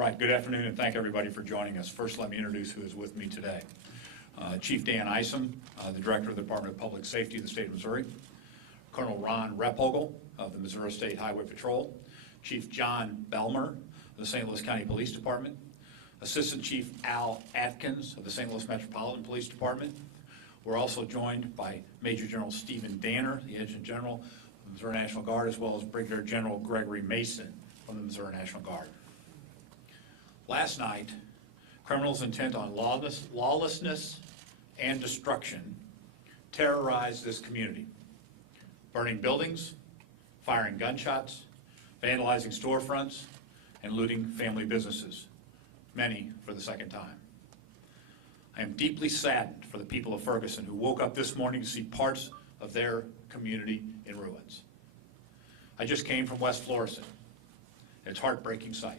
All right, good afternoon, and thank everybody for joining us. First, let me introduce who is with me today. Chief Dan Isom, the Director of the Department of Public Safety of the State of Missouri. Colonel Ron Repogel of the Missouri State Highway Patrol. Chief John Belmer of the St. Louis County Police Department. Assistant Chief Al Atkins of the St. Louis Metropolitan Police Department. We're also joined by Major General Stephen Danner, the Adjutant General of the Missouri National Guard, as well as Brigadier General Gregory Mason from the Missouri National Guard. Last night, criminals intent on lawlessness and destruction terrorized this community, burning buildings, firing gunshots, vandalizing storefronts, and looting family businesses, many for the second time. I am deeply saddened for the people of Ferguson who woke up this morning to see parts of their community in ruins. I just came from West Florissant. It's a heartbreaking sight.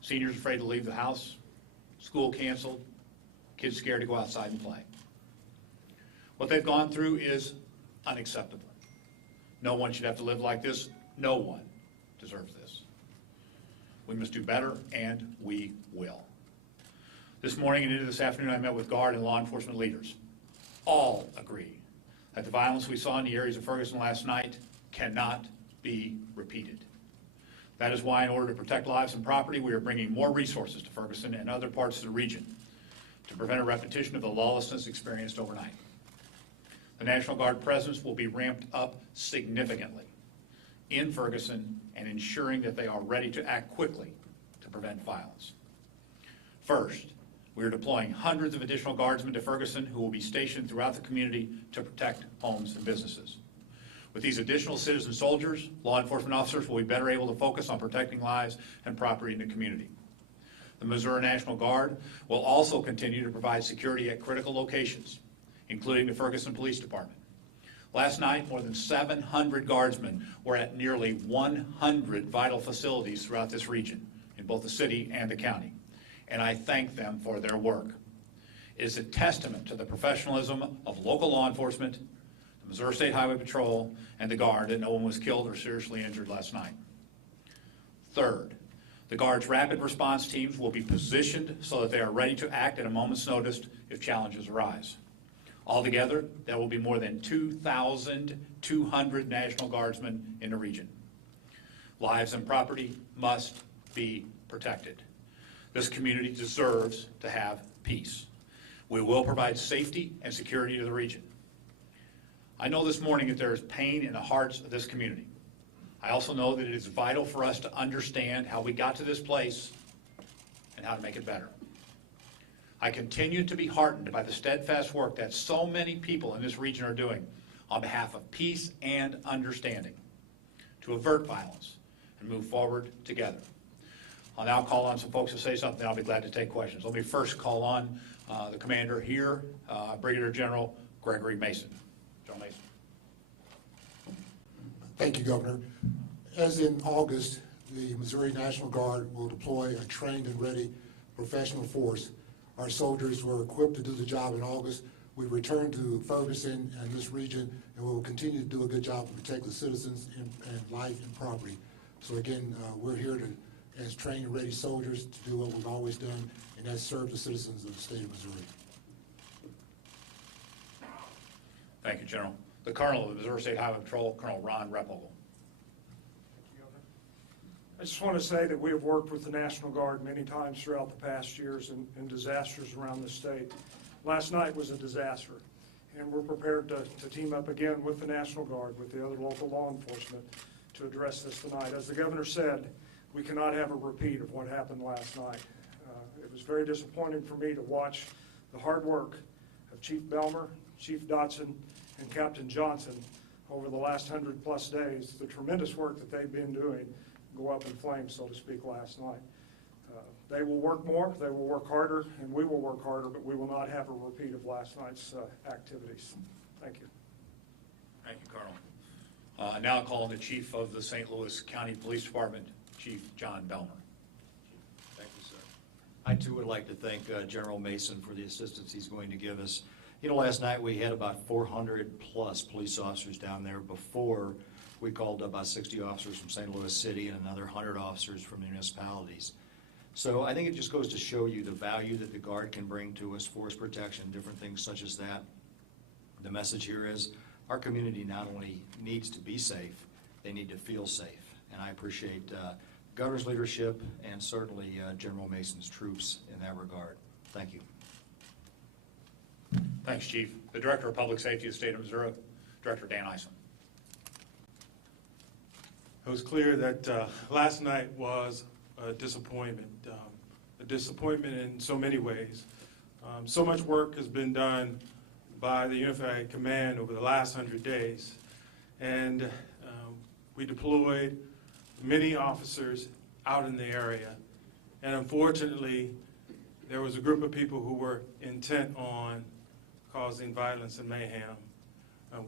Seniors afraid to leave the house, school canceled, kids scared to go outside and play. What they've gone through is unacceptable. No one should have to live like this. No one deserves this. We must do better, and we will. This morning and into this afternoon, I met with Guard and law enforcement leaders. All agree that the violence we saw in the areas of Ferguson last night cannot be repeated. That is why, in order to protect lives and property, we are bringing more resources to Ferguson and other parts of the region to prevent a repetition of the lawlessness experienced overnight. The National Guard presence will be ramped up significantly in Ferguson and ensuring that they are ready to act quickly to prevent violence. First, we are deploying hundreds of additional guardsmen to Ferguson who will be stationed throughout the community to protect homes and businesses. With these additional citizen soldiers, law enforcement officers will be better able to focus on protecting lives and property in the community. The Missouri National Guard will also continue to provide security at critical locations, including the Ferguson Police Department. Last night, more than 700 guardsmen were at nearly 100 vital facilities throughout this region, in both the city and the county, and I thank them for their work. It is a testament to the professionalism of local law enforcement, the Missouri State Highway Patrol, and the Guard that no one was killed or seriously injured last night. Third, the Guard's rapid response teams will be positioned so that they are ready to act at a moment's notice if challenges arise. Altogether, there will be more than 2,200 National Guardsmen in the region. Lives and property must be protected. This community deserves to have peace. We will provide safety and security to the region. I know this morning that there is pain in the hearts of this community. I also know that it is vital for us to understand how we got to this place and how to make it better. I continue to be heartened by the steadfast work that so many people in this region are doing on behalf of peace and understanding to avert violence and move forward together. I'll now call on some folks to say something, and I'll be glad to take questions. Let me first call on the commander here, Brigadier General Gregory Mason. General Mason. Thank you, Governor. As in August, the Missouri National Guard will deploy a trained and ready professional force. Our soldiers were equipped to do the job in August. We've returned to Ferguson and this region, and we will continue to do a good job to protect the citizens and life and property. So again, we're here as trained and ready soldiers to do what we've always done, and that's serve the citizens of the state of Missouri. Thank you, General. The Colonel of the Missouri State Highway Patrol, Colonel Ron Repogel. I just want to say that we have worked with the National Guard many times throughout the past years in disasters around the state. Last night was a disaster, and we're prepared to team up again with the National Guard, with the other local law enforcement, to address this tonight. As the governor said, we cannot have a repeat of what happened last night. It was very disappointing for me to watch the hard work of Chief Belmer, Chief Dotson, and Captain Johnson over the last 100+ days, the tremendous work that they've been doing go up in flames, so to speak, last night. They will work more, they will work harder, and we will work harder, but we will not have a repeat of last night's activities. Thank you. Thank you, Colonel. Now I'll call on the Chief of the St. Louis County Police Department, Chief John Belmer. Thank you, sir. I too would like to thank General Mason for the assistance he's going to give us. You know, last night we had about 400+ police officers down there before We called about 60 officers from St. Louis City and another 100 officers from municipalities. So I think it just goes to show you the value that the Guard can bring to us, force protection, different things such as that. The message here is our community not only needs to be safe, they need to feel safe. And I appreciate Governor's leadership and certainly General Mason's troops in that regard. Thank you. Thanks, Chief. The Director of Public Safety of the State of Missouri, Director Dan Isom. It was clear that last night was a disappointment in so many ways. So much work has been done by the Unified Command over the last 100 days, and we deployed many officers out in the area, and unfortunately, there was a group of people who were intent on causing violence and mayhem.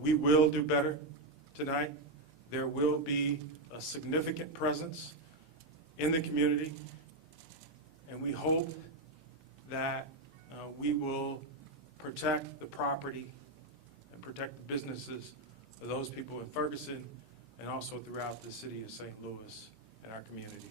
We will do better tonight. There will be a significant presence in the community, and we hope that we will protect the property and protect the businesses of those people in Ferguson and also throughout the city of St. Louis and our community.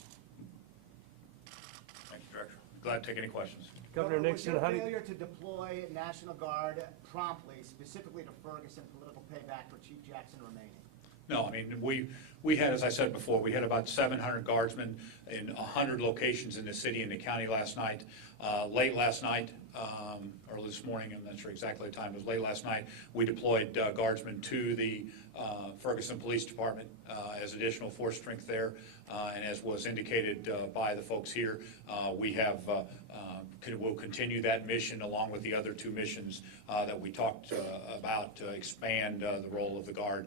Thank you, Director. Glad to take any questions. Governor Nixon, was how your do you... failure to deploy National Guard promptly, specifically to Ferguson, political payback for Chief Jackson remaining? No, I mean, we had, as I said before, we had about 700 guardsmen in 100 locations in the city and the county last night. Late last night, or this morning, I'm not sure exactly the time, it was late last night, we deployed guardsmen to the Ferguson Police Department as additional force strength there. And as was indicated by the folks here, we'll continue that mission along with the other two missions that we talked about to expand the role of the Guard.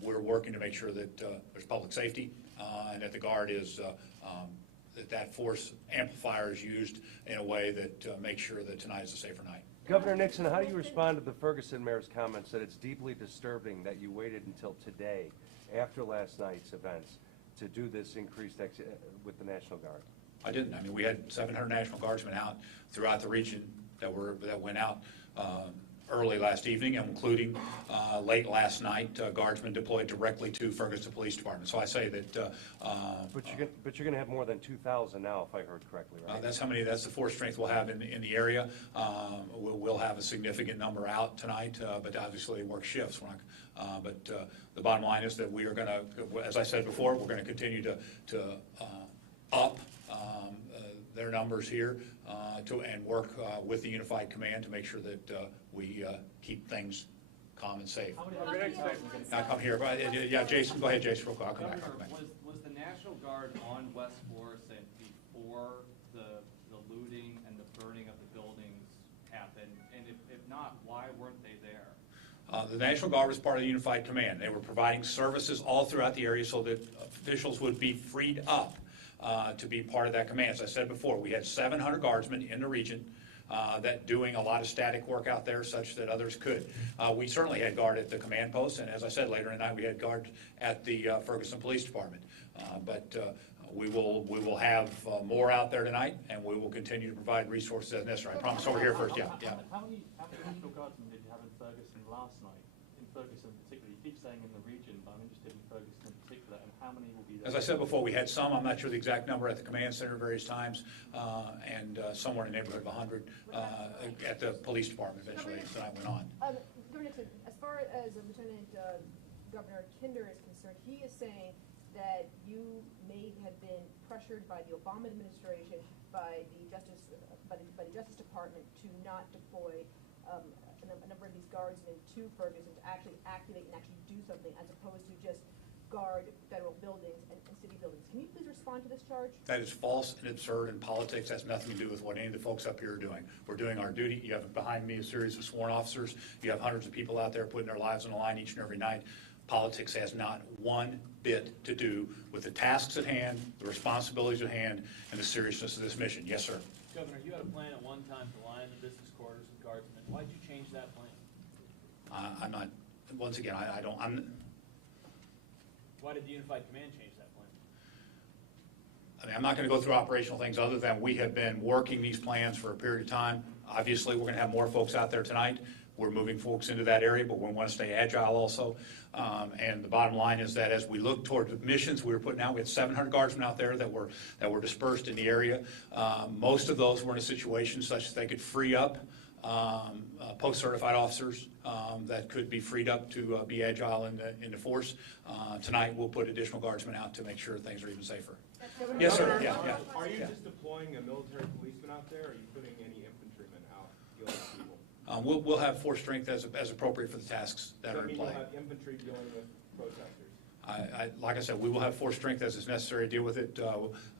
We're working to make sure that there's public safety and that the Guard is that force amplifier is used in a way that makes sure that tonight is a safer night. Governor Nixon, how do you respond to the Ferguson mayor's comments that it's deeply disturbing that you waited until today, after last night's events, to do this increased with the National Guard? I didn't. I mean, we had 700 National Guardsmen out throughout the region that went out early last evening, including late last night, guardsmen deployed directly to Ferguson Police Department. So I say that. But you're going to have more than 2,000 now, if I heard correctly, right? That's how many. That's the force strength we'll have in the area. We'll have a significant number out tonight, but obviously work shifts. But the bottom line is that we are going to, as I said before, we're going to continue to up their numbers here and work with the Unified Command to make sure that we keep things calm and safe. I'll come here. Yeah, Jason, go ahead, Jason, real quick. I'll come back. Was the National Guard on West Florissant before the looting and the burning of the buildings happened? And if not, why weren't they there? The National Guard was part of the Unified Command. They were providing services all throughout the area so that officials would be freed up to be part of that command. As I said before, we had 700 guardsmen in the region that doing a lot of static work out there such that others could. We certainly had guard at the command post, and as I said, later in the night we had guard at the Ferguson Police Department. But we will have more out there tonight, and we will continue to provide resources as necessary. I promise. Over here first. Yeah. How many National Guardsmen did you have in Ferguson last night? In Ferguson particularly, you keep saying in the region, but I'm interested in Ferguson in particular, and how many will be there? As I said before, we had some, I'm not sure the exact number at the command center at various times, and somewhere in the neighborhood of 100 at the police department eventually as time went on. Governor Nixon, as far as Lieutenant Governor Kinder is concerned, he is saying that you may have been pressured by the Obama administration, by the Justice Department to not deploy a number of these guardsmen to Ferguson to actually activate and actually do something, as opposed to just guard federal buildings and city buildings. Can you please respond to this charge? That is false and absurd, and politics has nothing to do with what any of the folks up here are doing. We're doing our duty. You have behind me a series of sworn officers. You have hundreds of people out there putting their lives on the line each and every night. Politics has not one bit to do with the tasks at hand, the responsibilities at hand, and the seriousness of this mission. Yes, sir. Governor, you had a plan at one time to line the business quarters with guardsmen. Why did you change that plan? I'm not, once again, Why did the Unified Command change that plan? I mean, I'm not going to go through operational things other than we have been working these plans for a period of time. Obviously, we're going to have more folks out there tonight. we're moving folks into that area, but we want to stay agile also. And the bottom line is that as we look toward the missions we were putting out, we had 700 guardsmen out there that were dispersed in the area. Most of those were in a situation such that they could free up post-certified officers that could be freed up to be agile in the force. Tonight, we'll put additional guardsmen out to make sure things are even safer. Yes, sir. Yeah. Are you Yeah. just deploying a military policeman out there, or are you putting any infantrymen out dealing with people? We'll have force strength as appropriate for the tasks that Does are that in mean play. you'll have infantry dealing with protesters? Like I said, we will have force strength as is necessary to deal with it.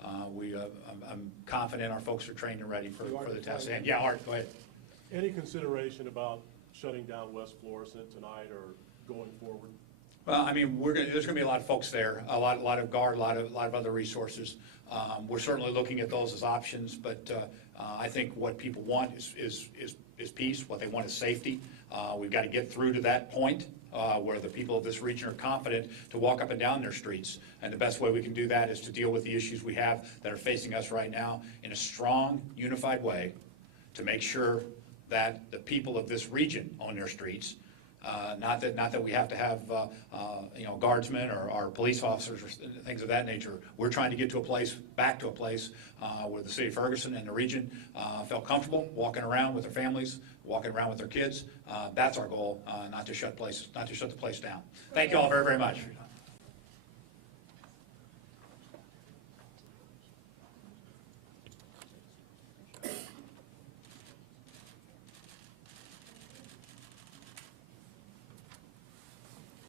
I'm confident our folks are trained and ready for the task. And yeah, Art, go ahead. Any consideration about shutting down West Florissant tonight or going forward? Well, I mean, there's going to be a lot of folks there, a lot of guard, a lot of other resources. We're certainly looking at those as options, but I think what people want is peace. What they want is safety. We've got to get through to that point where the people of this region are confident to walk up and down their streets. And the best way we can do that is to deal with the issues we have that are facing us right now in a strong, unified way to make sure that the people of this region own their streets. Not that we have to have guardsmen or police officers or things of that nature. We're trying to get back to a place where the city of Ferguson and the region felt comfortable walking around with their families, walking around with their kids. That's our goal, not to shut the place down. Thank you all very, very much.